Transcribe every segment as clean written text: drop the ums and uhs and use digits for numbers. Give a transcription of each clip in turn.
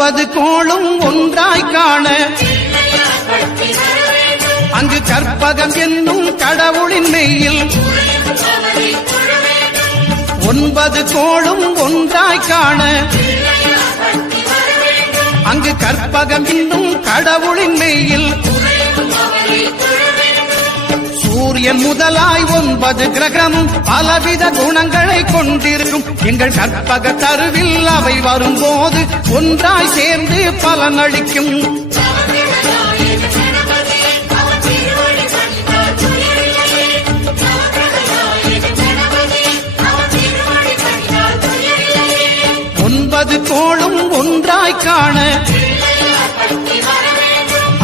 9 கோளும் ஒன்றாய் காண அங்கு கற்பகம் என்னும் கடவுளின் மெய்யில் 9 கோளும் ஒன்றாய் காண அங்கு கற்பகம் என்னும் கடவுளின் மெய்யில் சூரியன் முதலாய் 9 கிரகமும் பலவித குணங்களை கொண்டிருக்கும் எங்கள் கற்பக தருவில் அவை வரும்போது ஒன்றாய் சேர்ந்து பலனளிக்கும். ஒன்பது கோளும் ஒன்றாய் காண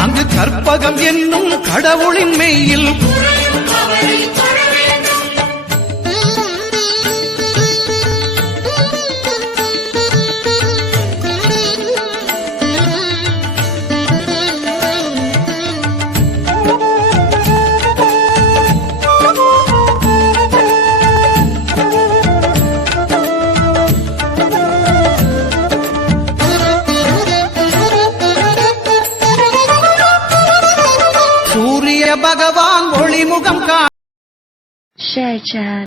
அங்கு கற்பகம் என்னும் கடவுளின் மெய்யில் பகவான் ஒளிமுகம் Share chat.